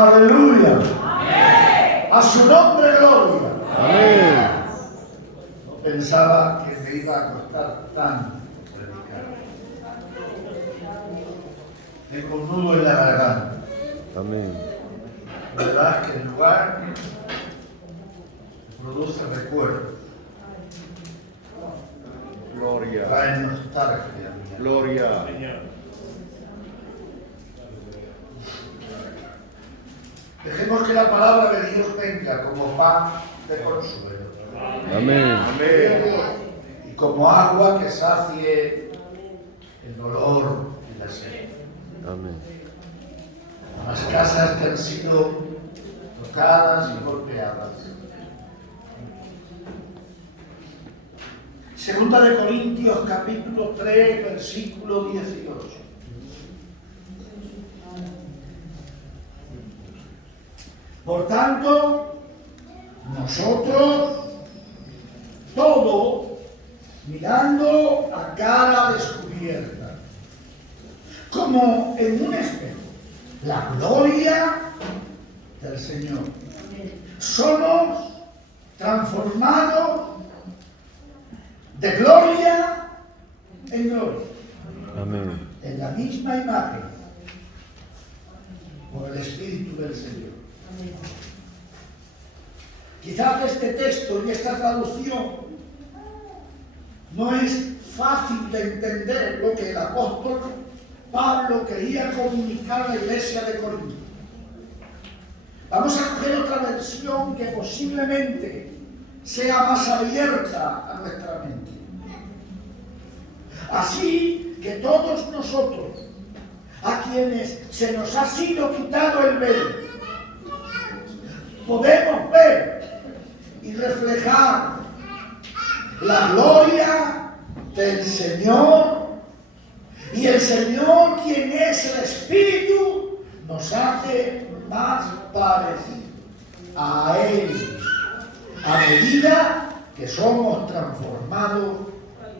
Aleluya. Amén. A su nombre gloria. Amén. No pensaba que me iba a costar tanto predicar. Tengo un nudo en la garganta. Amén. La verdad es que el lugar produce recuerdos. Gloria. Trae nostalgia. Gloria. Dejemos que la palabra de Dios venga como pan de consuelo. Amén. Amén. Y como agua que sacie el dolor y la sed. Amén. Las casas que han sido tocadas y golpeadas. Segunda de Corintios, capítulo 3, versículo 18. Por tanto, nosotros, todo, mirando a cara descubierta, como en un espejo, la gloria del Señor. Somos transformados de gloria en gloria. Amén. En la misma imagen por el Espíritu del Señor. Quizás este texto y esta traducción no es fácil de entender lo que el apóstol Pablo quería comunicar a la iglesia de Corinto. Vamos a coger otra versión que posiblemente sea más abierta a nuestra mente. Así que todos nosotros, a quienes se nos ha sido quitado el velo, podemos ver y reflejar la gloria del Señor, y el Señor, quien es el Espíritu, nos hace más parecidos a Él, a medida que somos transformados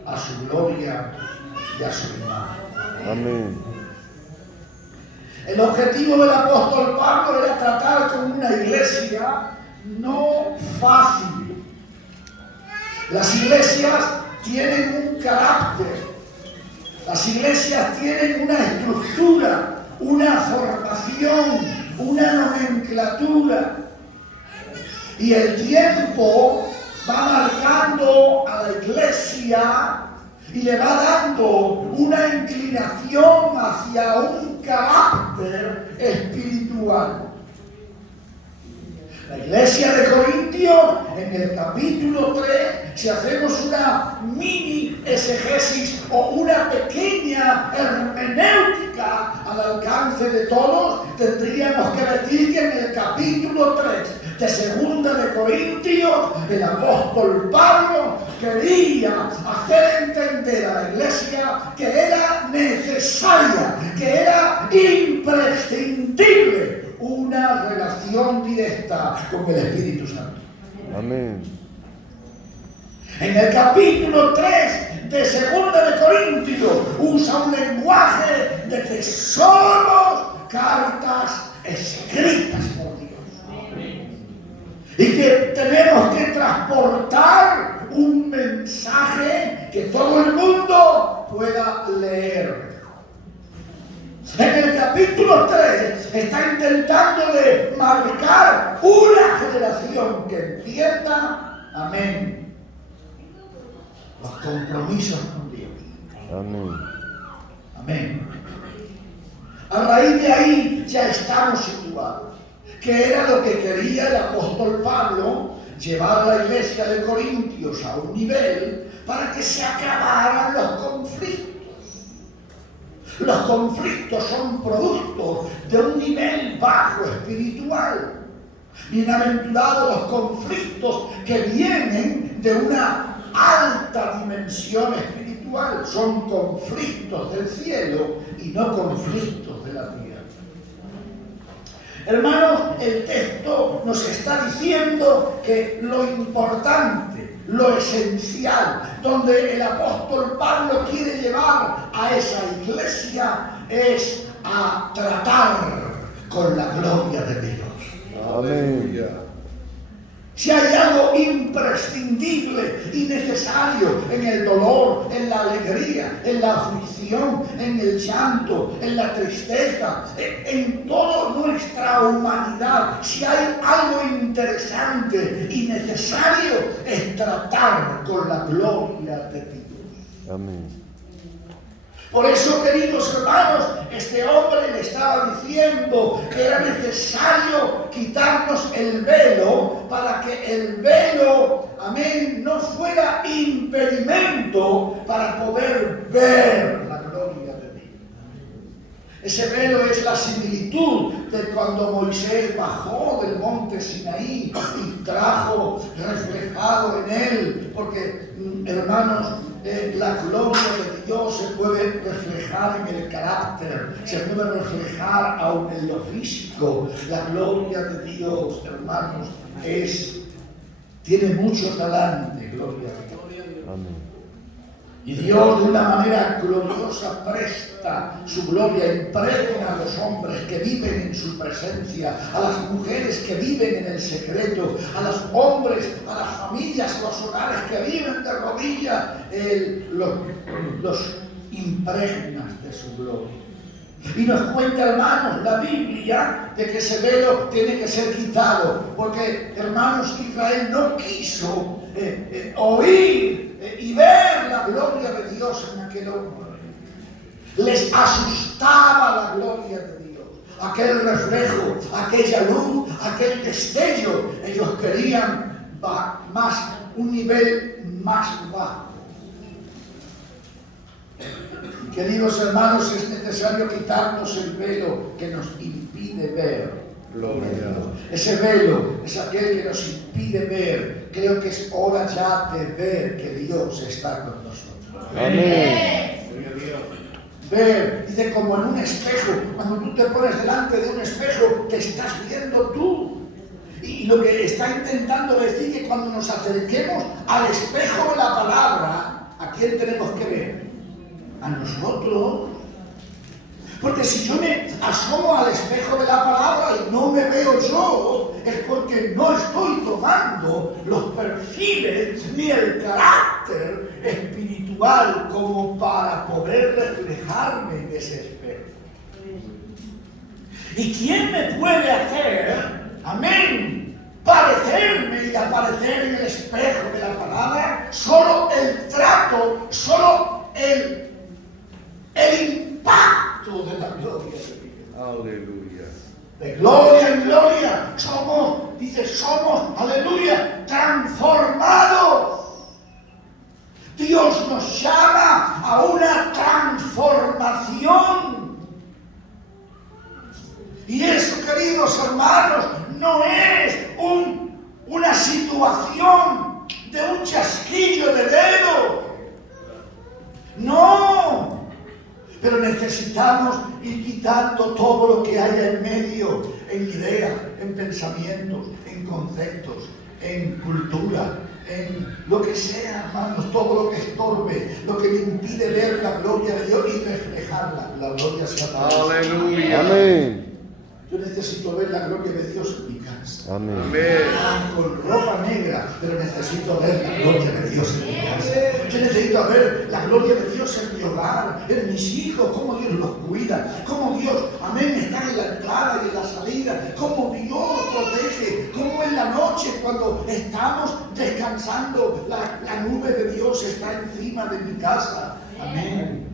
a su gloria y a su imagen. Amén. El objetivo del apóstol Pablo era tratar con una iglesia no fácil. Las iglesias tienen un carácter, las iglesias tienen una estructura, una formación, una nomenclatura. Y el tiempo va marcando a la iglesia y le va dando una inclinación hacia un carácter espiritual. La iglesia de Corintios, en el capítulo 3, si hacemos una mini exegesis o una pequeña hermenéutica al alcance de todos, tendríamos que decir que en el capítulo 3 de Segunda de Corintios, el apóstol Pablo quería hacer entender a la iglesia que era necesaria, que era imprescindible una relación directa con el Espíritu Santo. Amén. En el capítulo 3 de Segunda de Corintios usa un lenguaje de que somos cartas escritas por Dios. Y que tenemos que transportar un mensaje que todo el mundo pueda leer. En el capítulo 3 está intentando de marcar una generación que entienda, amén, los compromisos con Dios. Amén. Amén. A raíz de ahí ya estamos situados. Que era lo que quería el apóstol Pablo, llevar a la iglesia de Corintios a un nivel para que se acabaran los conflictos. Los conflictos son productos de un nivel bajo espiritual. Bienaventurados los conflictos que vienen de una alta dimensión espiritual. Son conflictos del cielo y no conflictos de la tierra. Hermanos, el texto nos está diciendo que lo importante, lo esencial, donde el apóstol Pablo quiere llevar a esa iglesia es a tratar con la gloria de Dios. Amén. Si hay algo imprescindible y necesario en el dolor, en la alegría, en la aflicción, en el llanto, en la tristeza, en toda nuestra humanidad, si hay algo interesante y necesario, es tratar con la gloria de Dios. Amén. Por eso, queridos hermanos, este hombre le estaba diciendo que era necesario quitarnos el velo para que el velo, amén, no fuera impedimento para poder ver la gloria de Dios. Ese velo es la similitud de cuando Moisés bajó del monte Sinaí y trajo reflejado en él, porque, hermanos, la gloria de Dios se puede reflejar en el carácter, se puede reflejar aún en lo físico. La gloria de Dios, hermanos, tiene mucho talante, gloria a Dios. Amén. Y Dios de una manera gloriosa presta su gloria, impregna a los hombres que viven en su presencia, a las mujeres que viven en el secreto, a los hombres, a las familias, los hogares que viven de rodillas, los impregnas de su gloria. Y nos cuenta, hermanos, la Biblia de que ese velo tiene que ser quitado, porque, hermanos, Israel no quiso oír y ver la gloria de Dios en aquel hombre. Les asustaba la gloria de Dios, aquel reflejo, aquella luz, aquel destello. Ellos querían un nivel más bajo. Queridos hermanos, es necesario quitarnos el velo que nos impide ver. Gloria a Dios. Ese velo es aquel que nos impide ver. Creo que es hora ya de ver que Dios está con nosotros. Amén. Ver, dice, como en un espejo. Cuando tú te pones delante de un espejo, te estás viendo tú. Y lo que está intentando decir es que cuando nos acerquemos al espejo de la palabra, ¿a quién tenemos que ver? A nosotros. Porque si yo me asomo al espejo de la palabra y no me veo yo, es porque no estoy tomando los perfiles ni el carácter espiritual como para poder reflejarme en ese espejo. ¿Y quién me puede hacer, amén, parecerme y aparecer en el espejo de la palabra? Solo el trato, solo el impacto de la gloria de Dios. Aleluya. De gloria en gloria somos, aleluya, transformados. Dios nos llama a una transformación. Y eso, queridos hermanos, no es una situación de un chasquido de dedo. No. Pero necesitamos ir quitando todo lo que haya en medio, en ideas, en pensamientos, en conceptos, en cultura, en lo que sea, hermanos, todo lo que estorbe, lo que me impide ver la gloria de Dios y reflejarla. La gloria sea para Dios. Aleluya. Amén. Yo necesito ver la gloria de Dios en mi casa. Amén. Amén. Con ropa negra, pero necesito ver la gloria de Dios en mi casa. Yo necesito ver la gloria de Dios en mi hogar, en mis hijos, cómo Dios los cuida, cómo Dios, amén, está en la entrada y en la salida, cómo Dios los protege, cómo en la noche cuando estamos descansando, la nube de Dios está encima de mi casa. Amén.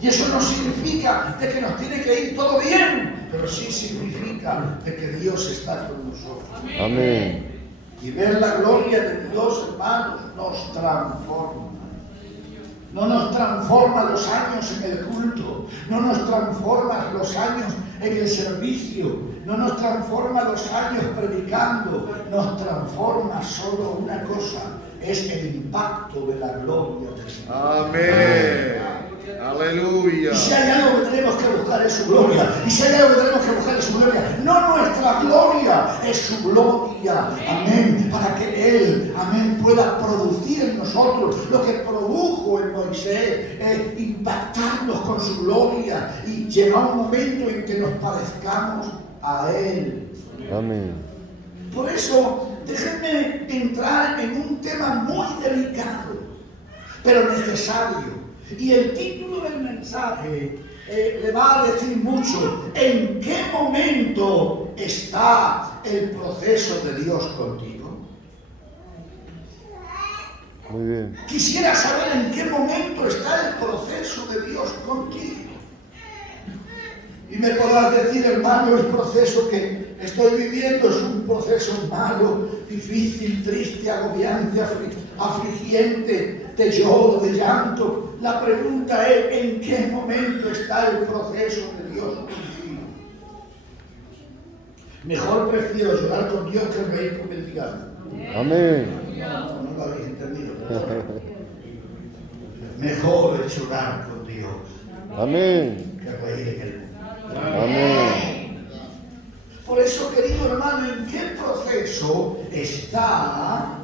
Y eso no significa de que nos tiene que ir todo bien, pero sí significa de que Dios está con nosotros. Amén. Y ver la gloria de Dios, hermanos, nos transforma. No nos transforma los años en el culto, no nos transforma los años en el servicio, no nos transforma los años predicando, nos transforma solo una cosa, es el impacto de la gloria de Dios. Amén. Aleluya. Y si hay algo que tenemos que buscar de su gloria. Y si hay algo que tenemos que buscar de su gloria, no nuestra gloria, es su gloria. Amén. Para que Él, amén, pueda producir en nosotros lo que produjo en Moisés, impactarnos con su gloria y llegar un momento en que nos parezcamos a Él. Amén. Por eso, déjenme entrar en un tema muy delicado, pero necesario. Y el título del mensaje le va a decir mucho. ¿En qué momento está el proceso de Dios contigo? Muy bien. Quisiera saber en qué momento está el proceso de Dios contigo. Y me podrás decir, hermano, el proceso que estoy viviendo es un proceso malo, difícil, triste, agobiante, afligiente, de lloro, de llanto. La pregunta es, ¿en qué momento está el proceso de Dios contigo? Mejor prefiero llorar con Dios que reír con el diablo. Amén. No lo habéis entendido. Mejor es llorar con Dios Amén. que reír en el mundo. Amén. Por eso, querido hermano, ¿en qué proceso está?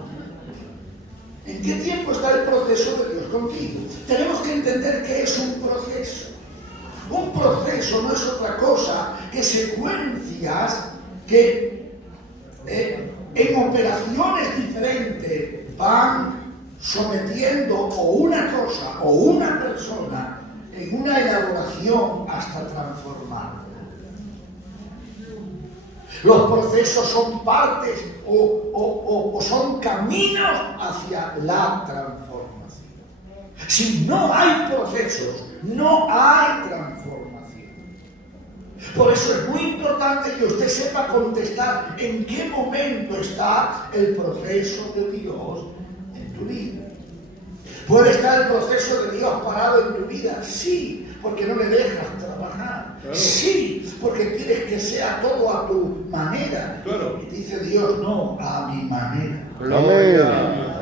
¿En qué tiempo está el proceso de Dios contigo? Tenemos que entender que es un proceso. Un proceso no es otra cosa que secuencias que en operaciones diferentes van sometiendo o una cosa o una persona en una elaboración hasta transformarla. Los procesos son partes o son caminos hacia la transformación. Si no hay procesos, no hay transformación. Por eso es muy importante que usted sepa contestar en qué momento está el proceso de Dios en tu vida. ¿Puede estar el proceso de Dios parado en tu vida? Sí, porque no le dejas trabajar. Claro. Sí, porque quieres que sea todo a tu manera. Claro. Y dice Dios, no, a mi manera. Amén.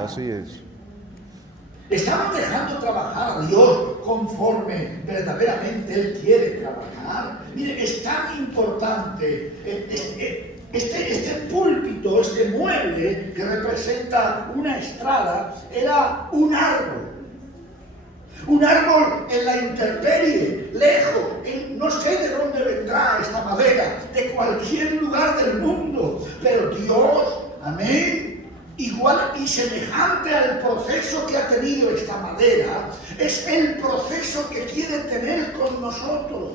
Así es. ¿Estamos dejando trabajar a Dios conforme verdaderamente Él quiere trabajar? Mire, es tan importante este púlpito, este mueble que representa una estrada, era un árbol. Un árbol en la intemperie, lejos, no sé de dónde vendrá esta madera, de cualquier lugar del mundo, pero Dios, amén, igual y semejante al proceso que ha tenido esta madera, es el proceso que quiere tener con nosotros.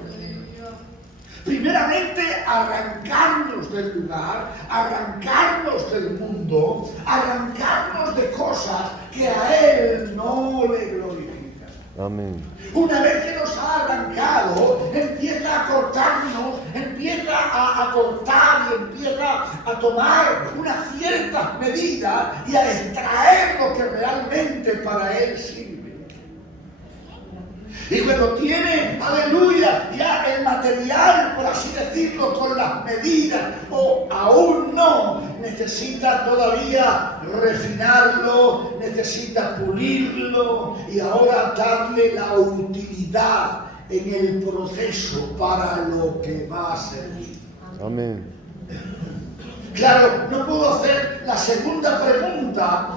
Primeramente, arrancarnos del lugar, arrancarnos del mundo, arrancarnos de cosas que a Él no le glorifican. Amén. Una vez que nos ha arrancado, empieza a cortarnos, empieza a cortar y empieza a tomar una cierta medida y a extraer lo que realmente para Él sirve. Y cuando tiene, aleluya, ya el material, por así decirlo, con las medidas, o aún no, necesita todavía refinarlo, necesita pulirlo y ahora darle la utilidad en el proceso para lo que va a servir. Amén. Claro, no puedo hacer la segunda pregunta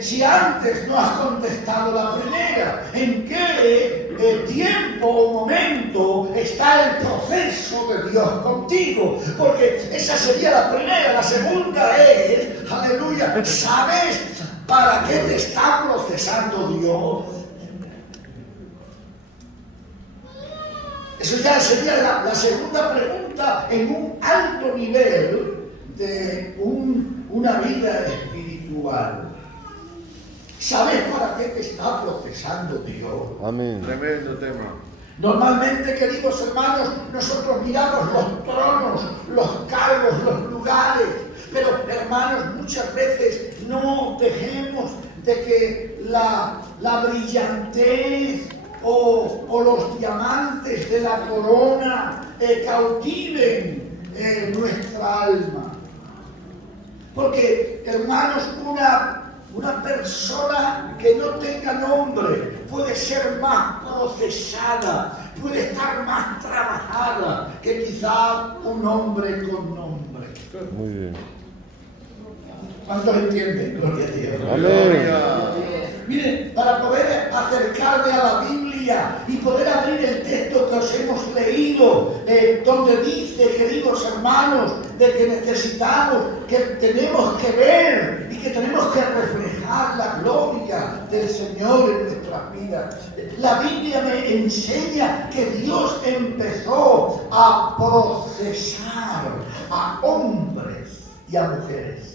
si antes no has contestado la primera. ¿En qué tiempo o momento está el proceso de Dios contigo? Porque esa sería la primera. La segunda es, aleluya, ¿sabes para qué te está procesando Dios? Eso ya sería la segunda pregunta en un alto nivel de una vida espiritual. ¿Sabes para qué te está procesando Dios? Amén. Tremendo tema. Normalmente, queridos hermanos, nosotros miramos los tronos, los cargos, los lugares, pero hermanos, muchas veces no dejemos de que la brillantez o los diamantes de la corona cautiven nuestra alma. Porque, hermanos, una persona que no tenga nombre puede ser más procesada, puede estar más trabajada, que quizá un hombre con nombre. Muy bien. ¿Cuántos entienden? Gloria a Dios. Amén. Miren, para poder acercarme a la Biblia y poder abrir el texto que os hemos leído, donde dice, queridos hermanos, de que necesitamos, que tenemos que ver y que tenemos que reflejar la gloria del Señor en nuestras vidas. La Biblia me enseña que Dios empezó a procesar a hombres y a mujeres.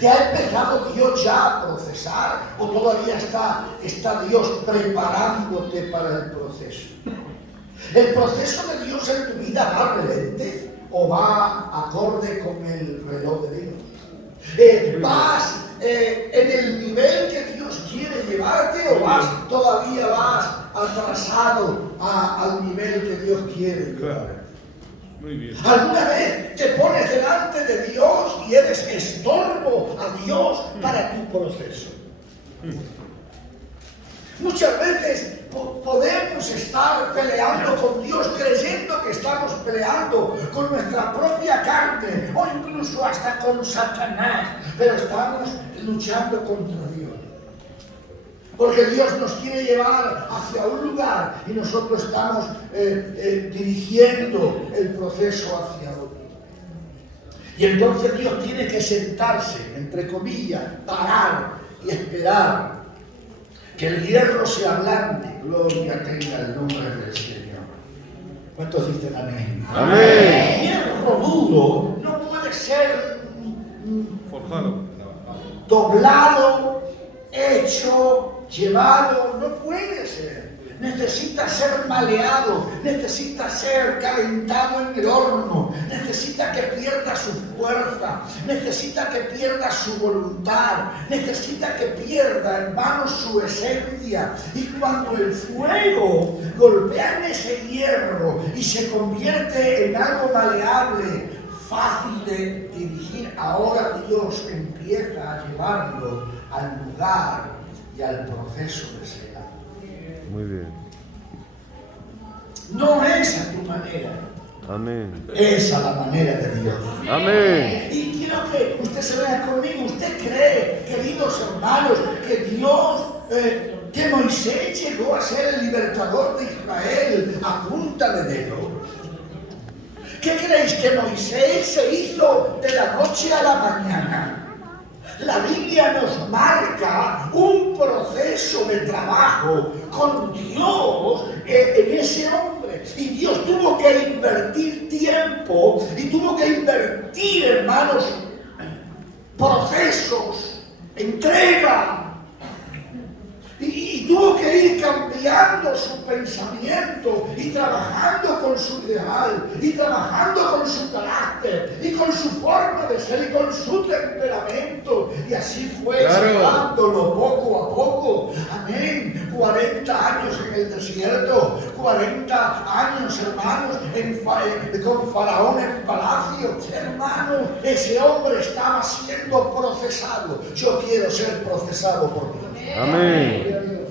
¿Te ha empezado Dios ya a procesar o todavía está Dios preparándote para el proceso? ¿El proceso de Dios en tu vida va relente o va acorde con el reloj de Dios? ¿Vas en el nivel que Dios quiere llevarte o todavía vas atrasado al nivel que Dios quiere llevarte? Muy bien. ¿Alguna vez te pones delante de Dios y eres estorbo a Dios para tu proceso? Muchas veces podemos estar peleando con Dios creyendo que estamos peleando con nuestra propia carne o incluso hasta con Satanás, pero estamos luchando contra Dios. Porque Dios nos quiere llevar hacia un lugar y nosotros estamos dirigiendo el proceso hacia otro. Y entonces Dios tiene que sentarse, entre comillas, parar y esperar que el hierro se ablande. Gloria tenga el nombre del Señor. ¿Cuántos dicen amén? Amén. El hierro duro no puede ser Forjado. doblado, hecho, llevado, no puede ser. Necesita ser maleado, necesita ser calentado en el horno, necesita que pierda su fuerza, necesita que pierda su voluntad, necesita que pierda, hermanos, su esencia. Y cuando el fuego golpea en ese hierro y se convierte en algo maleable, fácil de dirigir, ahora Dios empieza a llevarlo al lugar y al proceso deseado. Muy bien. No es a tu manera, Amén. es a la manera de Dios. Amén. Y quiero que usted se vea conmigo. ¿Usted cree, queridos hermanos, que Dios, que Moisés llegó a ser el libertador de Israel a punta de dedo? ¿Qué creéis? ¿Que Moisés se hizo de la noche a la mañana? La Biblia nos marca un proceso de trabajo con Dios en ese hombre. Y Dios tuvo que invertir tiempo y tuvo que invertir, hermanos, procesos, entrega. Y tuvo que ir cambiando su pensamiento y trabajando con su ideal y trabajando con su carácter y con su forma de ser y con su temperamento. Y así fue, llevándolo poco a poco. Amén. 40 años en el desierto, 40 años, hermanos, con Faraón en palacio. Hermanos, ese hombre estaba siendo procesado. Yo quiero ser procesado por Dios. Amén.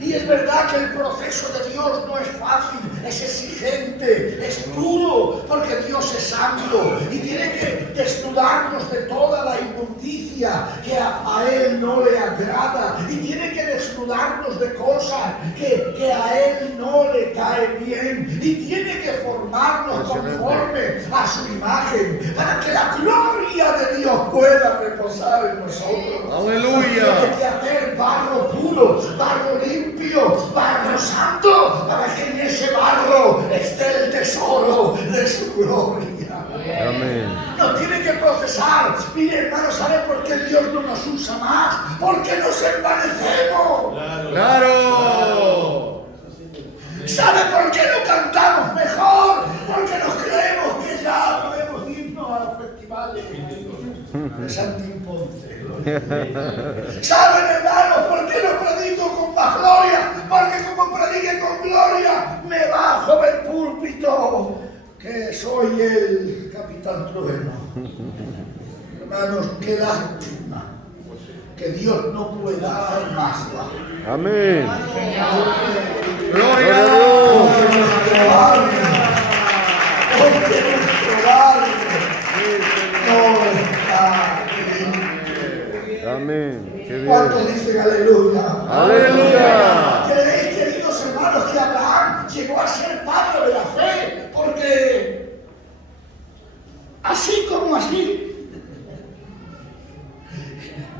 Y es verdad que el proceso de Dios no es fácil, es exigente, es duro, porque Dios es santo y tiene que desnudarnos de toda la inmundicia que a Él no le agrada, y tiene que desnudarnos de cosas que a Él no le cae bien, y tiene que formarnos conforme a su imagen, para que la gloria de Dios pueda reposar en nosotros. ¡Aleluya! Tiene que hacer barro puro, barro limpio, barro santo, para que en ese barro esté el tesoro de su gloria. Amén. Nos tiene que procesar. Mire, hermano, ¿sabe por qué Dios no nos usa más? Porque nos envanecemos. ¡Claro! ¿Sabe por qué no cantamos mejor? Porque nos creemos que ya podemos irnos a los festivales de Santín Ponce. ¿Saben, hermanos, por qué no predico con más gloria? Porque como predique con gloria, me bajo del púlpito, que soy el capitán Trueno. Hermanos, qué lástima que Dios no pueda dar más. Amén. ¡Gloria a Dios! Qué bien. ¿Cuántos dicen aleluya? Aleluya. ¿Creéis, queridos hermanos, que Abraham llegó a ser padre de la fe? Porque así como así,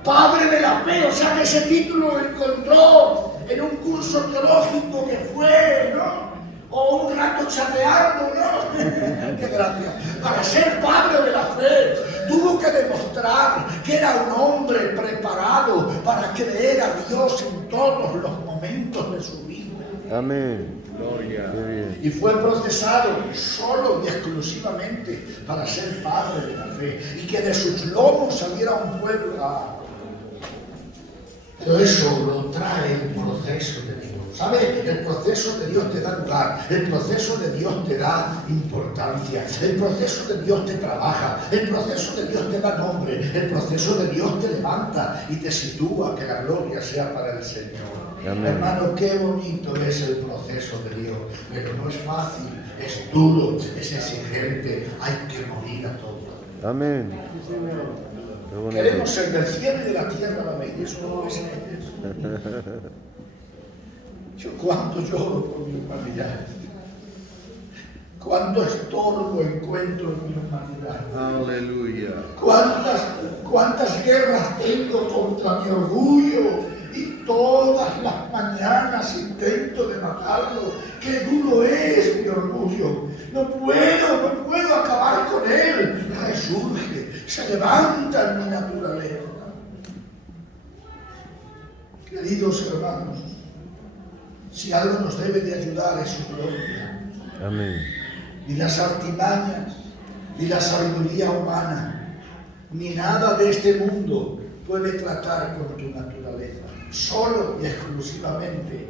padre de la fe, o sea que ese título lo encontró en un curso teológico que fue, ¿no? O un rato chateando, ¿no? ¡Qué gracia! Para ser padre de la fe, tuvo que demostrar que era un hombre preparado para creer a Dios en todos los momentos de su vida. Amén. Gloria. Qué bien. Y fue procesado solo y exclusivamente para ser padre de la fe. Y que de sus lomos saliera un pueblo. Pero eso lo trae el proceso de Dios. ¿Sabes? El proceso de Dios te da lugar, el proceso de Dios te da importancia, el proceso de Dios te trabaja, el proceso de Dios te da nombre, el proceso de Dios te levanta y te sitúa, que la gloria sea para el Señor. Amén. Hermano, qué bonito es el proceso de Dios, pero no es fácil, es duro, es exigente, hay que morir a todo. Amén. Qué bonito. Queremos ser del cielo y de la tierra a la vez, y eso no es. Yo cuánto lloro por mi humanidad, cuánto estorbo encuentro en mi humanidad, Aleluya. cuántas guerras tengo contra mi orgullo y todas las mañanas intento de matarlo. Qué duro es mi orgullo, no puedo acabar con él. Resurge, se levanta en mi naturaleza. Queridos hermanos, si algo nos debe de ayudar es su gloria. Amén. Ni las artimañas, ni la sabiduría humana, ni nada de este mundo puede tratar con tu naturaleza. Solo y exclusivamente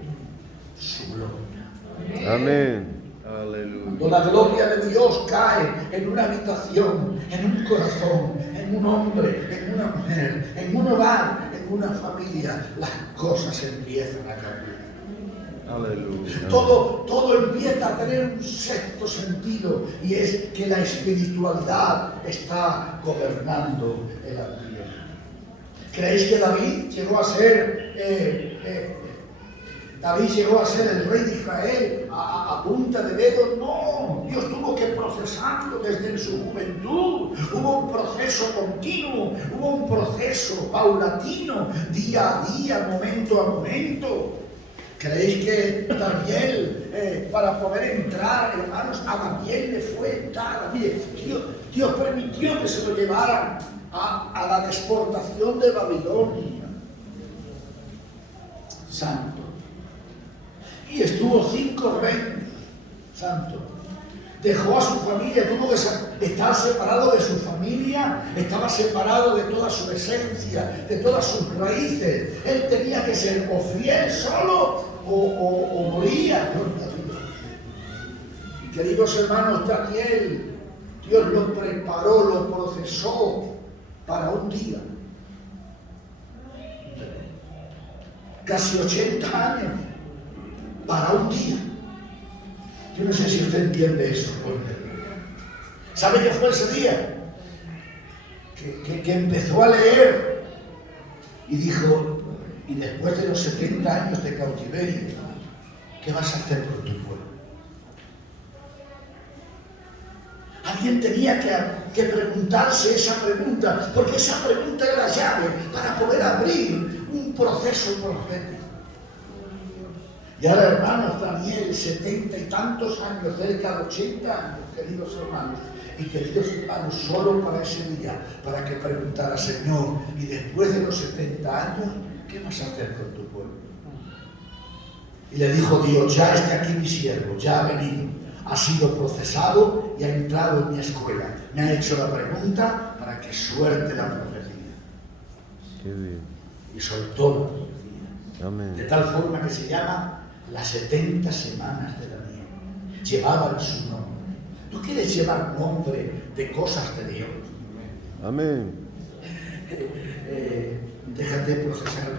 su gloria. Amén. Aleluya. Cuando la gloria de Dios cae en una habitación, en un corazón, en un hombre, en una mujer, en un hogar, en una familia, las cosas empiezan a cambiar. Aleluya. Todo empieza a tener un sexto sentido, y es que la espiritualidad está gobernando el ambiente. ¿Creéis que David llegó a ser el rey de Israel a punta de dedos? No, Dios tuvo que procesarlo desde su juventud. Hubo un proceso continuo, hubo un proceso paulatino, día a día, momento a momento. ¿Creéis que Daniel, para poder entrar, hermanos, a Daniel le fue dada? Mire, Dios permitió que se lo llevaran a la deportación de Babilonia. Santo. Y estuvo 5 reinos. Santo. Dejó a su familia, tuvo que estar separado de su familia, estaba separado de toda su esencia, de todas sus raíces. Él tenía que ser o fiel solo o moría. Y queridos hermanos, Daniel, Dios lo preparó, lo procesó para un día. Casi 80 años para un día. Yo no sé si usted entiende eso. ¿Sabe qué fue ese día? Que empezó a leer y dijo, y después de los 70 años de cautiverio, ¿qué vas a hacer por tu pueblo? Alguien tenía que preguntarse esa pregunta, porque esa pregunta era la llave para poder abrir un proceso profético. Y ahora, hermanos, Daniel, 70 y tantos años, cerca de 80 años, queridos hermanos, y queridos hermanos, solo para ese día, para que preguntara, Señor, y después de los 70 años, ¿qué vas a hacer con tu pueblo? Y le dijo Dios, ya está aquí mi siervo, ya ha venido, ha sido procesado y ha entrado en mi escuela. Me ha hecho la pregunta para que suelte la profecía. Qué bien. Y soltó la profecía. Amén. De tal forma que se llama las 70 semanas de Daniel. Llevaban su nombre. ¿Tú quieres llevar nombre de cosas de Dios? Amén. Déjate procesar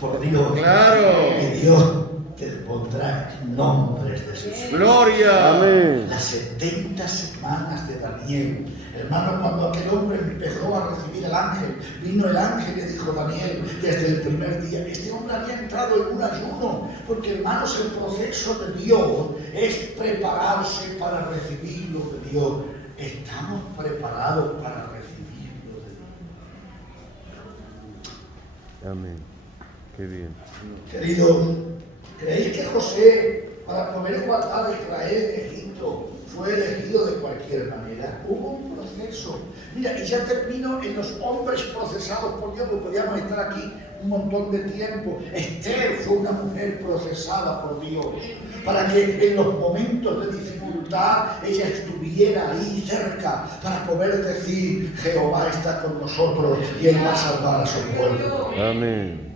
por Dios. Claro. Y Dios te pondrá nombres de sus hijos. Gloria. Amén. Las 70 semanas de Daniel. Hermano, cuando aquel hombre empezó a recibir el ángel, vino el ángel y le dijo a Daniel desde el primer día, este hombre había entrado en un ayuno, porque hermanos, el proceso de Dios es prepararse para recibir lo de Dios. Estamos preparados para recibir lo de Dios. Amén. Qué bien. Queridos, ¿creéis que José, para poder guardar a Israel en Egipto, fue elegido de cualquier manera? Hubo un proceso. Mira, y ya termino en los hombres procesados por Dios, porque podríamos estar aquí un montón de tiempo. Esther fue una mujer procesada por Dios, para que en los momentos de dificultad ella estuviera ahí cerca, para poder decir, Jehová está con nosotros y Él va a salvar a su pueblo. Amén.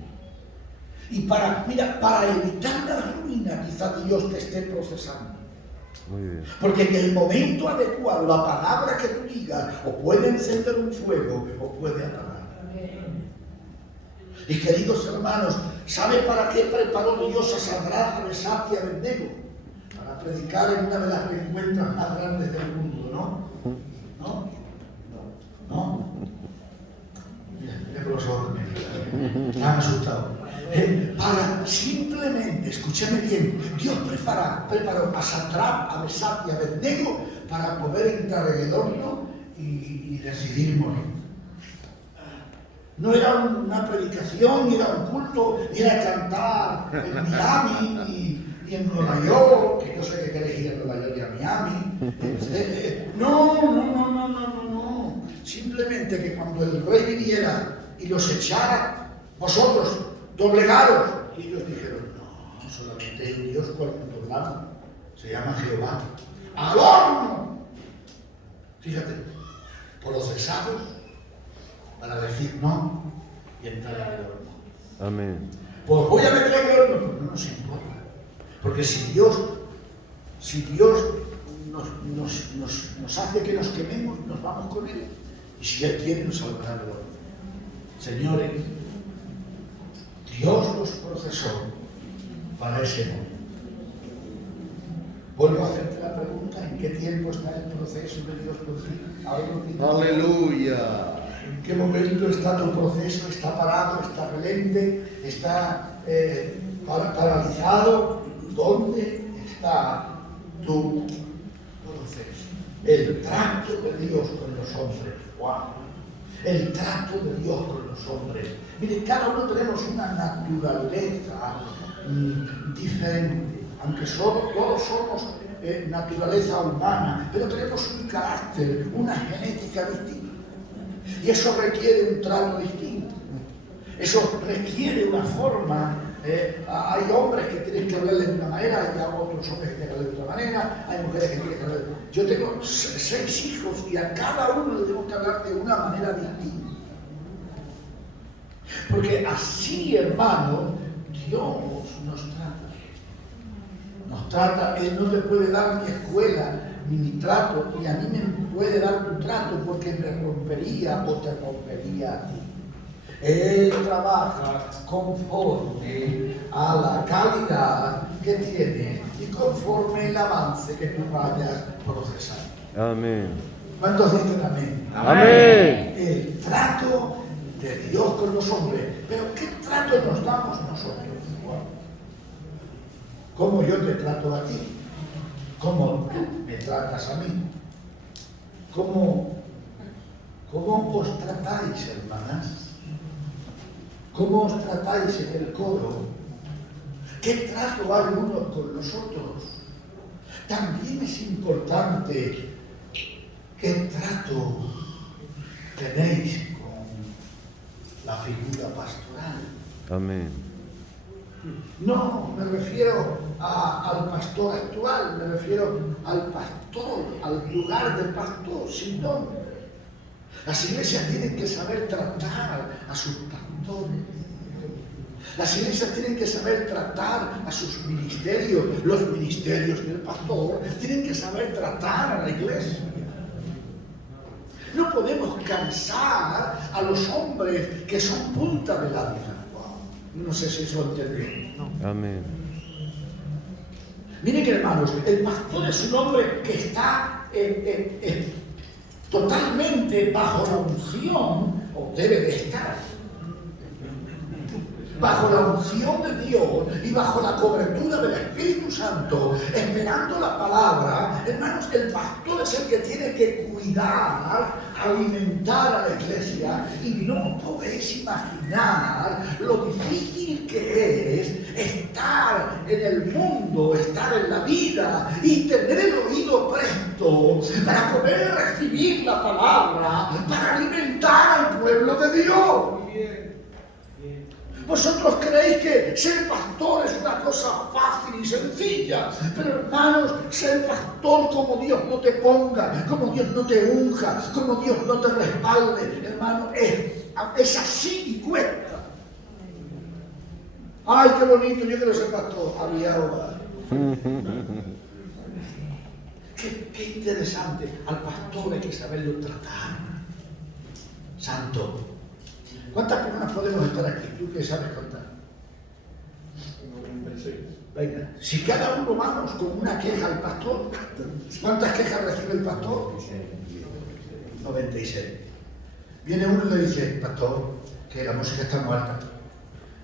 Y para evitar la ruina, quizá Dios te esté procesando. Muy bien. Porque en el momento adecuado, la palabra que tú digas, o puede encender un fuego, o puede apagar. Y queridos hermanos, ¿sabe para qué preparó Dios a Sadrach, Mesach y Abednego? Para predicar en una de las reencuentras más grandes del mundo, ¿no? ¿No? ¿No? Mira por los ojos, están asustados. Para simplemente, escúchame bien, Dios preparó a Sadrach, a Mesach y a Abednego para poder entrar en el horno y decidir morir. No era una predicación, ni era un culto, ni era cantar en Miami y en Nueva York, que yo sé que queréis ir a Nueva York y a Miami. No. Simplemente que cuando el rey viniera y los echara, vosotros doblegaros. Y ellos dijeron, no, solamente hay un Dios cual doblamos, se llama Jehová. ¡Al horno! Fíjate, procesados para decir no y entrar en el horno. Amén. Pues voy a meter en el horno, no nos importa. Porque si Dios nos hace que nos quememos, nos vamos con Él. Y si Él quiere, nos salvará del horno. Señores, Dios los procesó para ese momento. Vuelvo a hacerte la pregunta, ¿en qué tiempo está el proceso de Dios contigo? Aleluya. ¿En qué momento está tu proceso? ¿Está parado? ¿Está relente? ¿Está paralizado? ¿Dónde está tu proceso? El trato de Dios con los hombres. ¡Wow! El trato de Dios con los hombres. Mire, cada uno tenemos una naturaleza diferente, aunque todos somos naturaleza humana, pero tenemos un carácter, una genética distinta. Y eso requiere un trato distinto. Eso requiere una forma. Hay hombres que tienen que hablarle de una manera, hay otros hombres que tienen que hablarle de otra manera, hay mujeres que tienen que hablar de... Yo tengo 6 hijos y a cada uno le tengo que hablar de una manera distinta. Porque así, hermano, Dios nos trata. Nos trata. Él no te puede dar ni escuela, ni mi trato, ni a mí me puede dar tu trato porque me rompería o te rompería a ti. Él trabaja conforme a la calidad que tiene y conforme el avance que tú vayas procesando. Amén. ¿Cuántos dicen amén? Amén. El trato de Dios con los hombres. Pero ¿qué trato nos damos nosotros? ¿Cómo yo te trato a ti? ¿Cómo tú me tratas a mí? ¿Cómo os tratáis, hermanas? ¿Cómo os tratáis en el coro? ¿Qué trato hay unos con los otros? También es importante qué trato tenéis con la figura pastoral. Amén. No me refiero al pastor actual, me refiero al pastor, al lugar de pastor sin nombre. Las iglesias tienen que saber tratar a sus pastores. Las iglesias tienen que saber tratar a sus ministerios. Los ministerios del pastor tienen que saber tratar a la iglesia. No podemos cansar a los hombres que son punta de lanza. No sé si eso entendió. Amén. Miren, hermanos, el pastor es un hombre que está totalmente bajo la unción, o debe de estar, bajo la unción de Dios y bajo la cobertura del Espíritu Santo, esperando la palabra. Hermanos, el pastor es el que tiene que cuidar, alimentar a la iglesia, y no podéis imaginar lo difícil que es estar en el mundo, estar en la vida y tener el oído presto para poder recibir la palabra, para alimentar al pueblo de Dios. Vosotros creéis que ser pastor es una cosa fácil y sencilla, pero hermanos, ser pastor como Dios no te ponga, como Dios no te unja, como Dios no te respalde, hermano, es así y cuesta. Ay, qué bonito, yo quiero ser pastor. Había hogar. Qué interesante. Al pastor hay que saberlo tratar. Santo. ¿Cuántas personas podemos estar aquí? ¿Tú qué sabes contar? 96. Venga, si cada uno vamos con una queja al pastor, ¿cuántas quejas recibe el pastor? 96. Viene uno y le dice, pastor, que la música está muerta.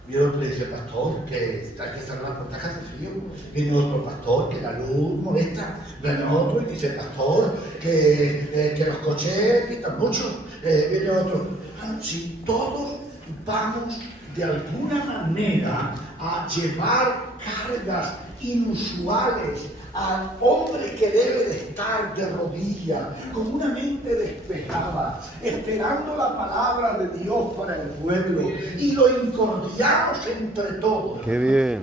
Viene otro y le dice, pastor, que hay que cerrar las puertas que hace frío. Viene otro, pastor, que la luz molesta. Viene otro y dice, pastor, que los coches quitan mucho. Viene otro. Si todos vamos de alguna manera a llevar cargas inusuales al hombre que debe de estar de rodillas, con una mente despejada, esperando la palabra de Dios para el pueblo, y lo incordiamos entre todos. ¡Qué bien!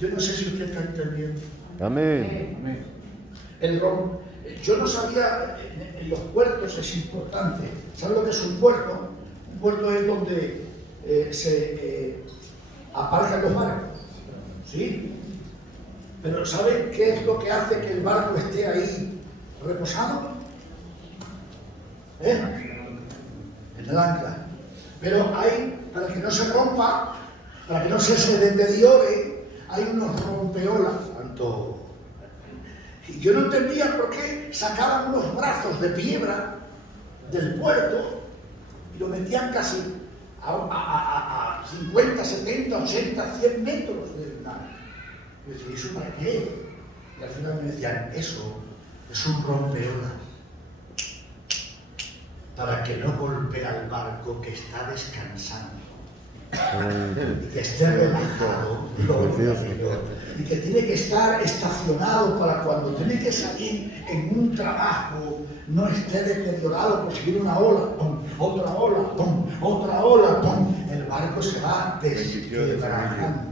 Yo no sé si usted está entendiendo. Amén. Yo no sabía, en los puertos es importante. ¿Sabe lo que es un puerto? Un puerto es donde se aparcan los barcos, ¿sí? Pero ¿saben qué es lo que hace que el barco esté ahí reposado? En el ancla. Pero hay, para que no se rompa, para que no se deteriore, hay unos rompeolas, tanto. Y yo no entendía por qué sacaban unos brazos de piedra del puerto y lo metían casi a 50, 70, 80, 100 metros del mar. Y yo decía, ¿eso para qué? Y al final me decían, eso es un rompeolas para que no golpee al barco que está descansando. Y que esté relajado, y que tiene que estar estacionado para cuando tiene que salir en un trabajo no esté deteriorado por seguir una ola, ¡pum! Otra ola, ¡pum! Otra ola, ¡pum! El barco se va desquebrajando.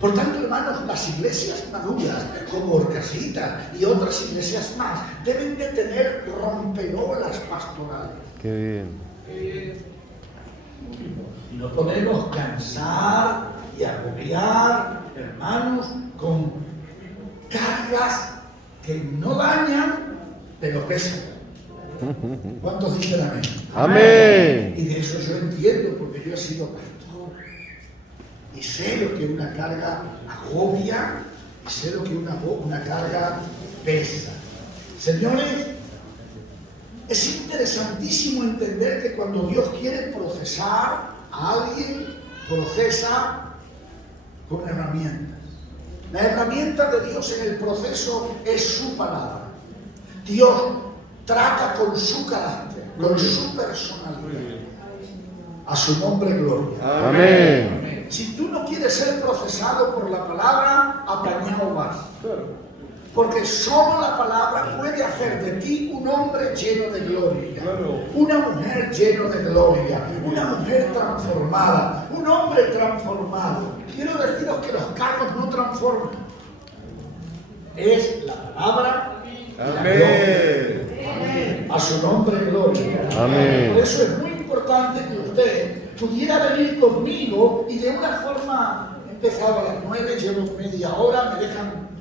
Por tanto, hermanos, las iglesias maduras, como Orcasita y otras iglesias más, deben de tener rompeolas pastorales. ¡Qué bien! Y no podemos cansar y agobiar, hermanos, con cargas que no dañan, pero pesan. ¿Cuántos dicen amén? ¡Amén! Y de eso yo entiendo, porque yo he sido pastor. Y sé lo que una carga agobia, y sé lo que una carga pesa. Señores, es interesantísimo entender que cuando Dios quiere procesar a alguien, procesa con herramientas. La herramienta de Dios en el proceso es su palabra. Dios trata con su carácter, con su personalidad. A su nombre gloria. Amén. Si tú no quieres ser procesado por la palabra, apañado vas. Porque solo la palabra puede hacer de ti un hombre lleno de gloria, una mujer lleno de gloria, una mujer transformada, un hombre transformado. Quiero deciros que los cargos no transforman. Es la palabra. Amén. A su nombre gloria. Amén. Por eso es muy importante que usted pudiera venir conmigo y de una forma, he empezado a las 9, llevo media hora, me dejan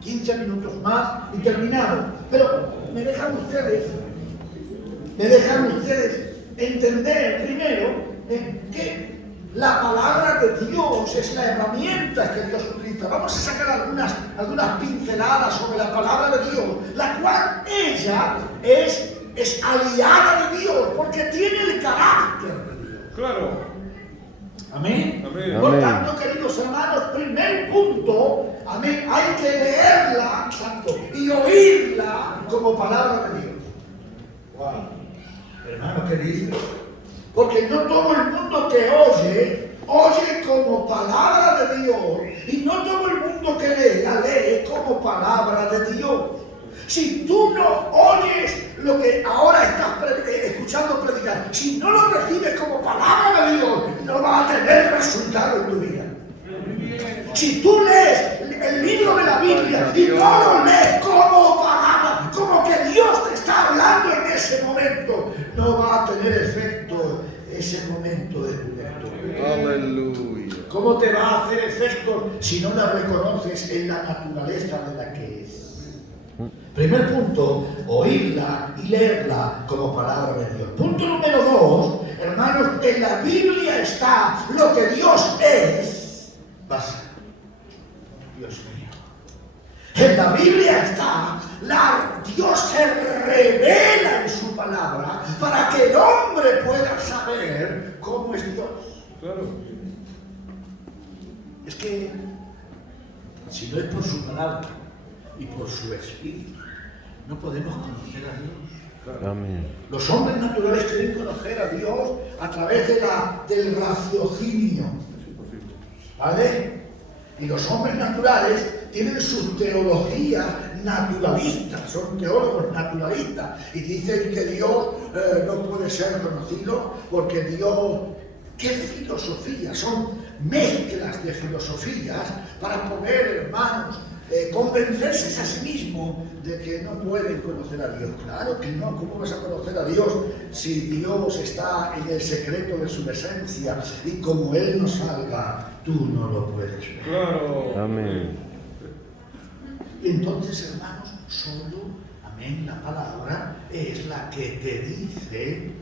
15 minutos más y terminado. Pero me dejan ustedes entender primero que La palabra de Dios es la herramienta que Dios utiliza. Vamos a sacar algunas pinceladas sobre la palabra de Dios, la cual ella es aliada de Dios, porque tiene el carácter de Dios. Claro. Amén. Amén. Por tanto, queridos hermanos, primer punto, amén, hay que leerla, santo, y oírla como palabra de Dios. Wow. Hermano, ¿qué dice? Porque no todo el mundo que oye como palabra de Dios, y no todo el mundo que lee, la lee como palabra de Dios. Si tú no oyes lo que ahora estás escuchando predicar, si no lo recibes como palabra de Dios, no vas a tener resultado en tu vida. Si tú lees el libro de la Biblia y no lo lees como palabra, como que Dios te está hablando en ese momento, no va a tener efecto ese momento de tu lectura. Aleluya. ¿Cómo te va a hacer efecto si no la reconoces en la naturaleza de la que es? Primer punto, oírla y leerla como palabra de Dios. Punto número 2, hermanos, en la Biblia está lo que Dios es. Dios mío. En la Biblia está, Dios se revela en su palabra para que el hombre pueda saber cómo es Dios. Claro. Es que si no es por su palabra y por su espíritu, no podemos conocer a Dios. Amén. Los hombres naturales quieren conocer a Dios a través del raciocinio, ¿vale? Y los hombres naturales tienen sus teologías naturalistas, son teólogos naturalistas, y dicen que Dios no puede ser conocido porque Dios... ¿Qué filosofía? Son mezclas de filosofías para poder, hermanos, convencerse a sí mismos de que no pueden conocer a Dios. Claro que no. ¿Cómo vas a conocer a Dios si Dios está en el secreto de su esencia y como Él no salga, tú no lo puedes ver? Claro. Amén. Y entonces, hermanos, solo, amén, la palabra es la que te dice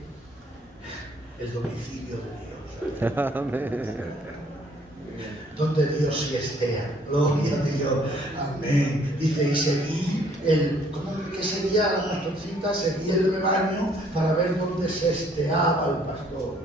el domicilio de Dios. Amén. Donde Dios sí esté. Gloria a Dios. Amén. Dice, y seguí ¿qué seguía la pastorcita? Seguía el rebaño para ver dónde se esteaba el pastor.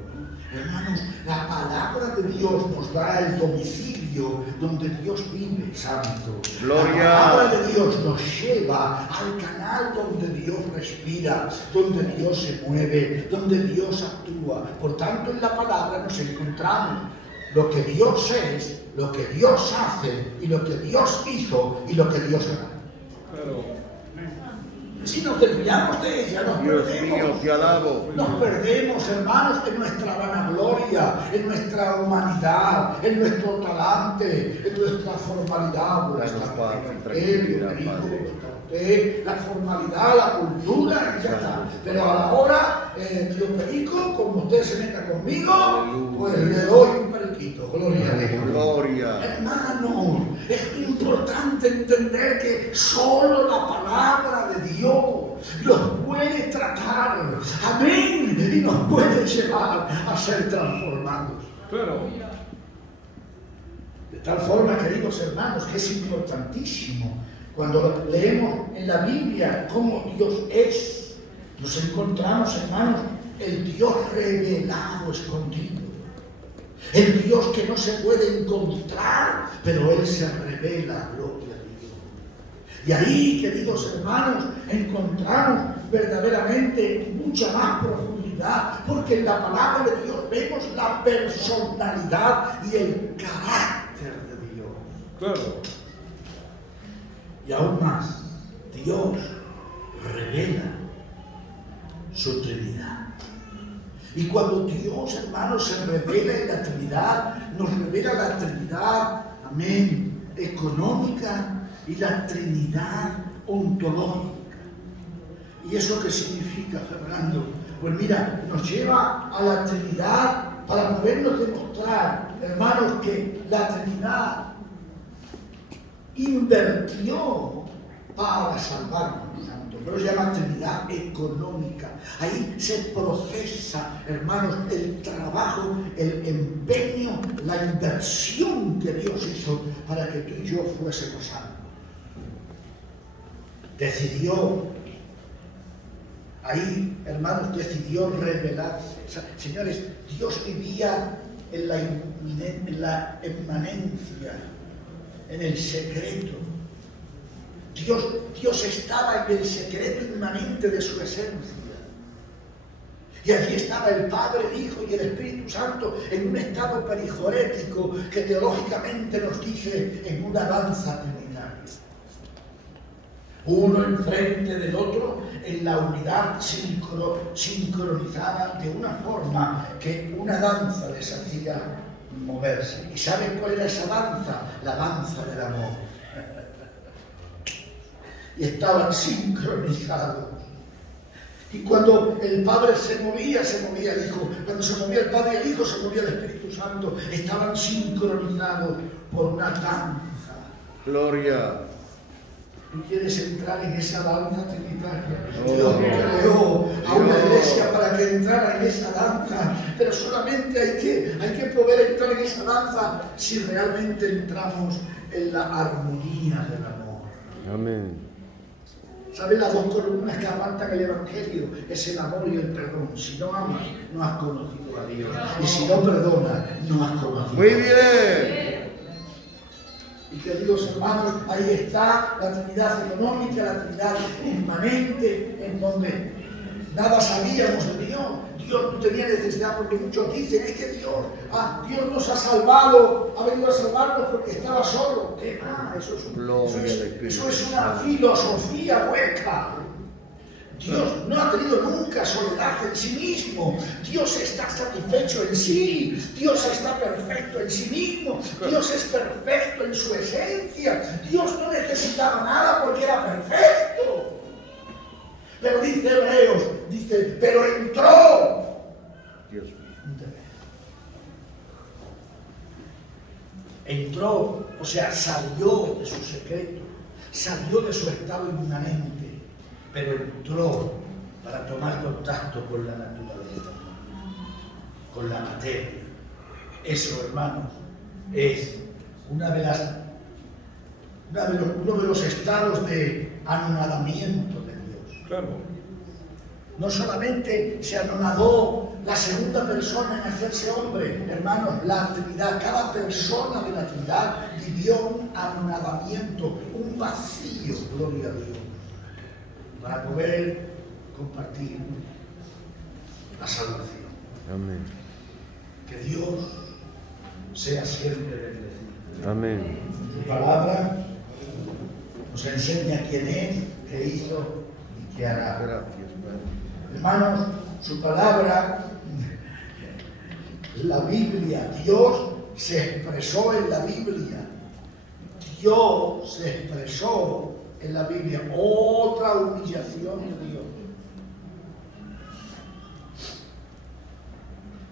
Hermanos, la palabra de Dios nos da el domicilio donde Dios vive, santo. Gloria. La palabra de Dios nos lleva al canal donde Dios respira, donde Dios se mueve, donde Dios actúa. Por tanto, en la palabra nos encontramos lo que Dios es, lo que Dios hace, y lo que Dios hizo, y lo que Dios hará. Claro. Si nos desviamos de ella, nos Dios perdemos. mío, te alabo. Nos perdemos, hermanos, en nuestra vanagloria, en nuestra humanidad, en nuestro talante, en nuestra formalidad, Danos paz y tranquilidad, la formalidad, la cultura, y ya está. Pero a la hora, tío Perico, como usted se meta conmigo, pues le doy un periquito. Gloria a Dios. Gloria. Hermano, es importante entender que solo la palabra de Dios nos puede tratar, amén, y nos puede llevar a ser transformados. Claro. De tal forma, queridos hermanos, que es importantísimo cuando leemos en la Biblia cómo Dios es. Nos encontramos, hermanos, el Dios revelado, escondido. El Dios que no se puede encontrar, pero Él se revela, gloria a Dios. Y ahí, queridos hermanos, encontramos verdaderamente mucha más profundidad, porque en la palabra de Dios vemos la personalidad y el carácter de Dios. Claro. Y aún más, Dios revela su Trinidad. Y cuando Dios, hermanos, se revela en la Trinidad, nos revela la Trinidad, amén, económica y la Trinidad ontológica. ¿Y eso qué significa, Fernando? Pues mira, nos lleva a la Trinidad para podernos demostrar, hermanos, que la Trinidad invirtió para salvarnos, santo. Pero se llama Trinidad económica. Ahí se procesa, hermanos, el trabajo, el empeño, la inversión que Dios hizo para que tú y yo fuésemos salvos. Decidió, ahí, hermanos, decidió revelarse. O sea, señores, Dios vivía en la inmanencia, en el secreto. Dios estaba en el secreto inmanente de su esencia. Y allí estaba el Padre, el Hijo y el Espíritu Santo en un estado perijorético que teológicamente nos dice en una danza trinitaria. Uno enfrente del otro en la unidad sincronizada de una forma que una danza les hacía moverse. ¿Y saben cuál era esa danza? La danza del amor. Y estaban sincronizados. Y cuando el Padre se movía el Hijo. Cuando se movía el Padre y el Hijo, se movía el Espíritu Santo. Estaban sincronizados por una danza. Gloria. ¿Tú quieres entrar en esa danza trinitaria? Oh. Dios creó a una iglesia para que entrara en esa danza, pero solamente hay que poder entrar en esa danza si realmente entramos en la armonía del amor. Amén. ¿Sabes las dos columnas que aguantan el Evangelio? Es el amor y el perdón. Si no amas, no has conocido a Dios. Y si no perdonas, no has conocido Muy a Dios. bien. Y queridos hermanos, ahí está la Trinidad económica, la Trinidad inmanente, en donde nada sabíamos de Dios. Dios no tenía necesidad, porque muchos dicen, es que Dios nos ha salvado, ha venido a salvarnos porque estaba solo. ¿Qué va? Eso es una filosofía hueca. Dios no ha tenido nunca soledad en sí mismo. Dios está satisfecho en sí. Dios está perfecto en sí mismo. Dios es perfecto en su esencia. Dios no necesitaba nada porque era perfecto. Pero dice Hebreos, pero entró. Dios mío. Entró, o sea, salió de su secreto, salió de su estado inmanente. Pero entró para tomar contacto con la naturaleza, con la materia. Eso, hermanos, es uno de los estados de anonadamiento de Dios. Claro. No solamente se anonadó la segunda persona en hacerse hombre, hermanos, la Trinidad, cada persona de la Trinidad vivió un anonadamiento, un vacío, gloria a Dios, para poder compartir la salvación. Amén. Que Dios sea siempre bendecido. Amén. Su palabra nos enseña quién es, qué hizo y qué hará. Gracias, Padre. Hermanos, su palabra, la Biblia, Dios se expresó en la Biblia. Dios se expresó en la Biblia. Otra humillación de Dios.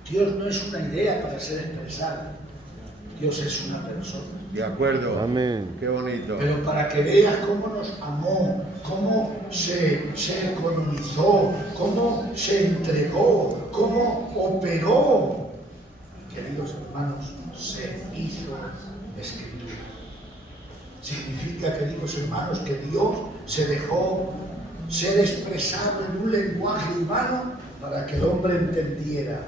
Dios no es una idea para ser expresada. Dios es una persona. De acuerdo. Amén. Qué bonito. Pero para que veas cómo nos amó, cómo se economizó, cómo se entregó, cómo operó. Queridos hermanos, se hizo escritura. Significa, queridos hermanos, que Dios se dejó ser expresado en un lenguaje humano para que el hombre entendiera.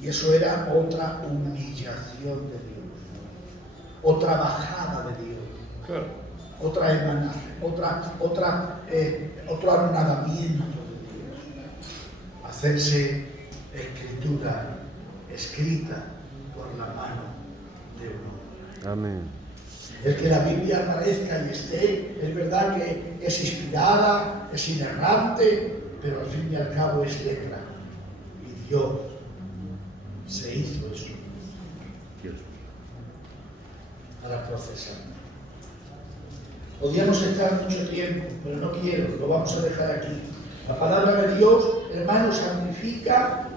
Y eso era otra humillación de Dios, otra bajada de Dios, Claro. otra emanación, otro anonadamiento de Dios. Hacerse escritura escrita por la mano de un hombre. Amén. El que la Biblia aparezca y esté, es verdad que es inspirada, es inerrante, pero al fin y al cabo es letra. Y Dios se hizo eso Dios. para procesar. Podríamos estar mucho tiempo, pero no quiero, lo vamos a dejar aquí. La palabra de Dios, hermanos, santifica,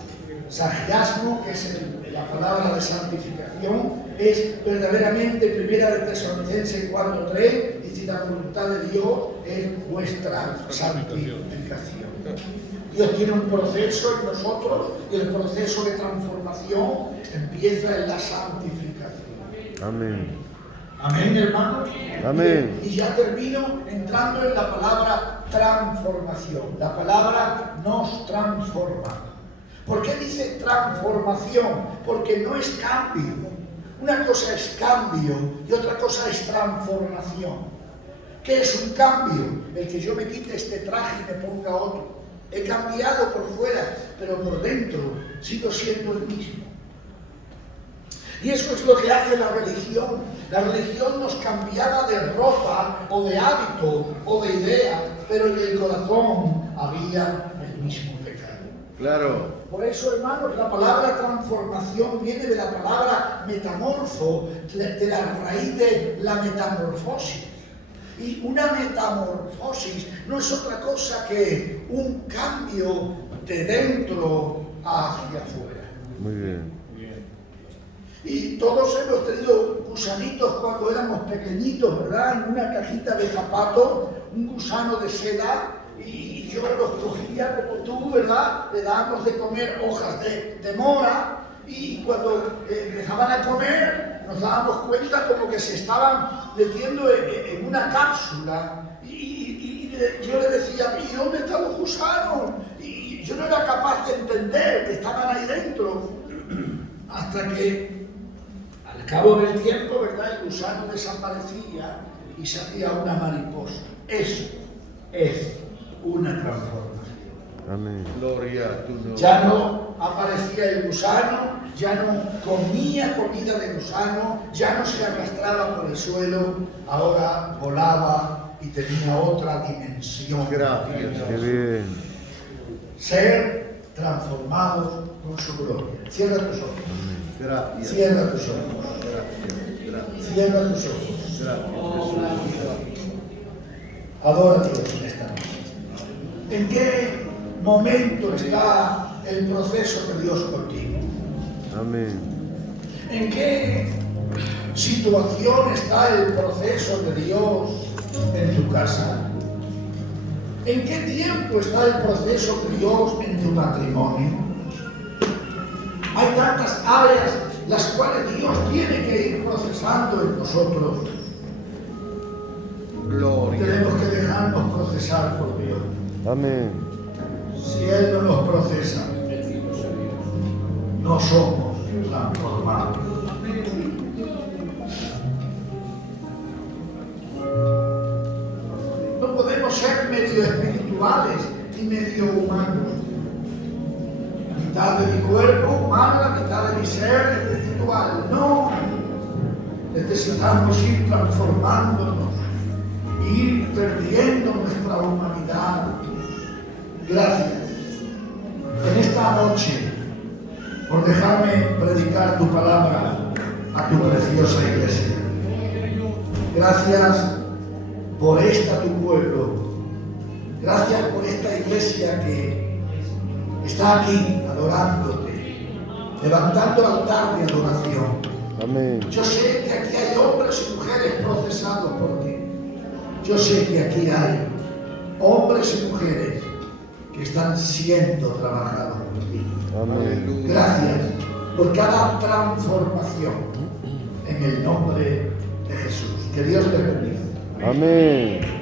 sagiasmo, que es la palabra de santificación, es verdaderamente, primera de Tesalonicenses 4:3, dice la voluntad de Dios es vuestra santificación. Dios tiene un proceso en nosotros y el proceso de transformación empieza en la santificación. Amén. Amén, hermanos. Amén. Y ya termino entrando en la palabra transformación. La palabra nos transforma. ¿Por qué dice transformación? Porque no es cambio. Una cosa es cambio y otra cosa es transformación. ¿Qué es un cambio? El que yo me quite este traje y me ponga otro. He cambiado por fuera, pero por dentro sigo siendo el mismo. Y eso es lo que hace la religión. La religión nos cambiaba de ropa o de hábito o de idea, pero en el corazón había el mismo pecado. Claro. Por eso, hermanos, la palabra transformación viene de la palabra metamorfo, de la raíz de la metamorfosis. Y una metamorfosis no es otra cosa que un cambio de dentro hacia afuera. Muy bien. Y todos hemos tenido gusanitos cuando éramos pequeñitos, ¿verdad? En una cajita de zapatos, un gusano de seda, y yo los cogía como tú, ¿verdad? Le dábamos de comer hojas de mora, y cuando empezaban a comer nos dábamos cuenta como que se estaban metiendo en una cápsula, y yo le decía, ¿y dónde están los gusanos? Y yo no era capaz de entender que estaban ahí dentro, hasta que al cabo del tiempo, ¿verdad? El gusano desaparecía y salía una mariposa. Eso es una transformación. Amén. Gloria a tu nombre. Ya no aparecía el gusano, ya no comía comida de gusano, ya no se arrastraba por el suelo, ahora volaba y tenía otra dimensión. Gracias. Qué bien. Ser transformados con su gloria. Cierra tus ojos. Gracias. Cierra tus ojos. Gracias. Cierra tus ojos. Gracias. Adora a Dios en esta noche. ¿En qué momento está el proceso de Dios contigo? Amén. ¿En qué situación está el proceso de Dios en tu casa? ¿En qué tiempo está el proceso de Dios en tu matrimonio? Hay tantas áreas las cuales Dios tiene que ir procesando en nosotros. Gloria. Tenemos que dejarnos procesar por Dios. Amén. Si Él no nos procesa, no somos transformados. No podemos ser medio espirituales y medio humanos. La mitad de mi cuerpo humano, la mitad de mi ser espiritual. No. Necesitamos ir transformándonos, ir perdiendo nuestra humanidad. Gracias en esta noche por dejarme predicar tu palabra a tu preciosa iglesia. Gracias por tu pueblo. Gracias por esta iglesia que está aquí adorándote, levantando altar de adoración. Amén. Yo sé que aquí hay hombres y mujeres procesados por ti. Yo sé que aquí hay hombres y mujeres que están siendo trabajados por ti. Amén. Gracias por cada transformación en el nombre de Jesús. Que Dios te bendiga. Amén.